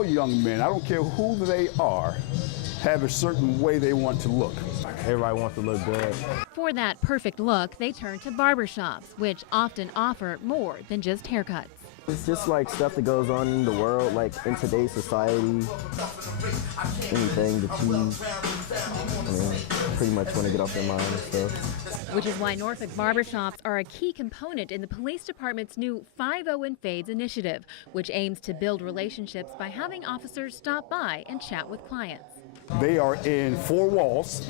all young men, I don't care who they are, have a certain way they want to look. Everybody wants to look good. For that perfect look, they turn to barbershops, which often offer more than just haircuts. It's just like stuff that goes on in the world, like in today's society, anything that you pretty much want to get off their mind and stuff. Which is why Norfolk barbershops are a key component in the police department's new 5-0 and Fades initiative, which aims to build relationships by having officers stop by and chat with clients. They are in 4 walls.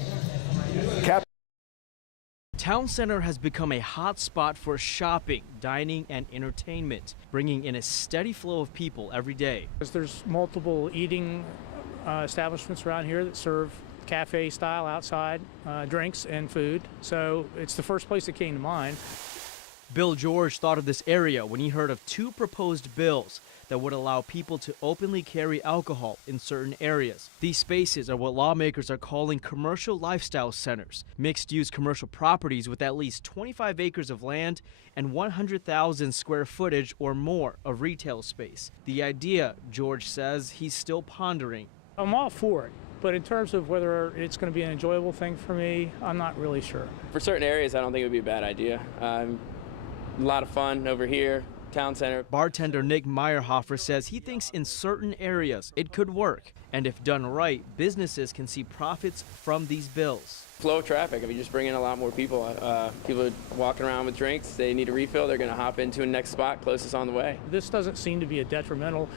Town Center has become a hot spot for shopping, dining, and entertainment, bringing in a steady flow of people every day. There's multiple eating establishments around here that serve cafe style outside drinks and food, so it's the first place that came to mind. Bill George thought of this area when he heard of 2 proposed bills that would allow people to openly carry alcohol in certain areas. These spaces are what lawmakers are calling commercial lifestyle centers, mixed-use commercial properties with at least 25 acres of land and 100,000 square footage or more of retail space. The idea, George says, he's still pondering. I'm all for it, but in terms of whether it's going to be an enjoyable thing for me, I'm not really sure. For certain areas, I don't think it would be a bad idea. A lot of fun over here, Town Center. Bartender Nick Meyerhofer says he thinks in certain areas it could work, and if done right, businesses can see profits from these bills. Flow of traffic, if you just bring in a lot more people, people walking around with drinks, they need a refill, they're going to hop into a next spot closest on the way. This doesn't seem to be a detrimental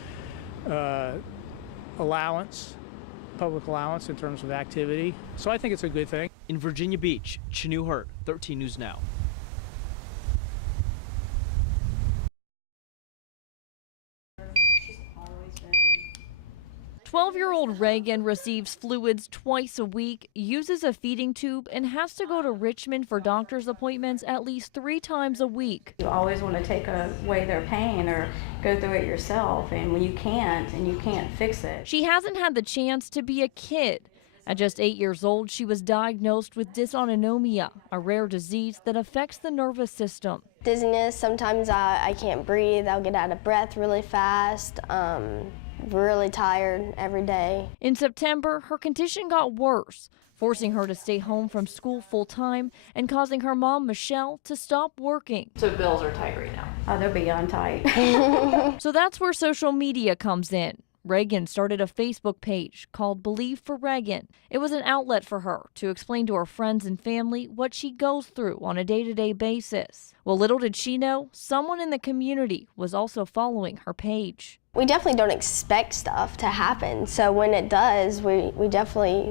public allowance in terms of activity, so I think it's a good thing. In Virginia Beach, Chanu Hurt, 13 News Now. 12-year-old Reagan receives fluids twice a week, uses a feeding tube, and has to go to Richmond for doctor's appointments at least 3 times a week. You always want to take away their pain or go through it yourself, and when you can't, and you can't fix it. She hasn't had the chance to be a kid. At just 8 years old, she was diagnosed with dysautonomia, a rare disease that affects the nervous system. Dizziness, sometimes I can't breathe, I'll get out of breath really fast. Really tired every day. In September, her condition got worse, forcing her to stay home from school full-time and causing her mom, Michelle, to stop working. So bills are tight right now. Oh, they're beyond tight. So that's where social media comes in. Reagan started a Facebook page called Believe for Reagan. It was an outlet for her to explain to her friends and family what she goes through on a day-to-day basis. Well, little did she know, someone in the community was also following her page. We definitely don't expect stuff to happen, so when it does, we definitely,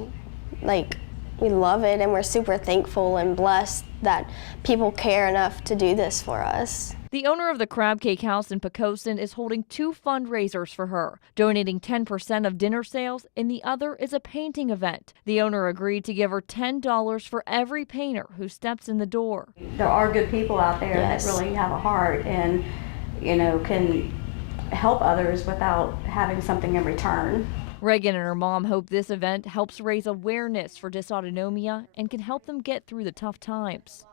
we love it, and we're super thankful and blessed that people care enough to do this for us. The owner of the Crab Cake House in Poquoson is holding 2 fundraisers for her, donating 10% of dinner sales, and the other is a painting event. The owner agreed to give her $10 for every painter who steps in the door. There are good people out there Yes. that really have a heart and, can help others without having something in return. Reagan and her mom hope this event helps raise awareness for dysautonomia and can help them get through the tough times.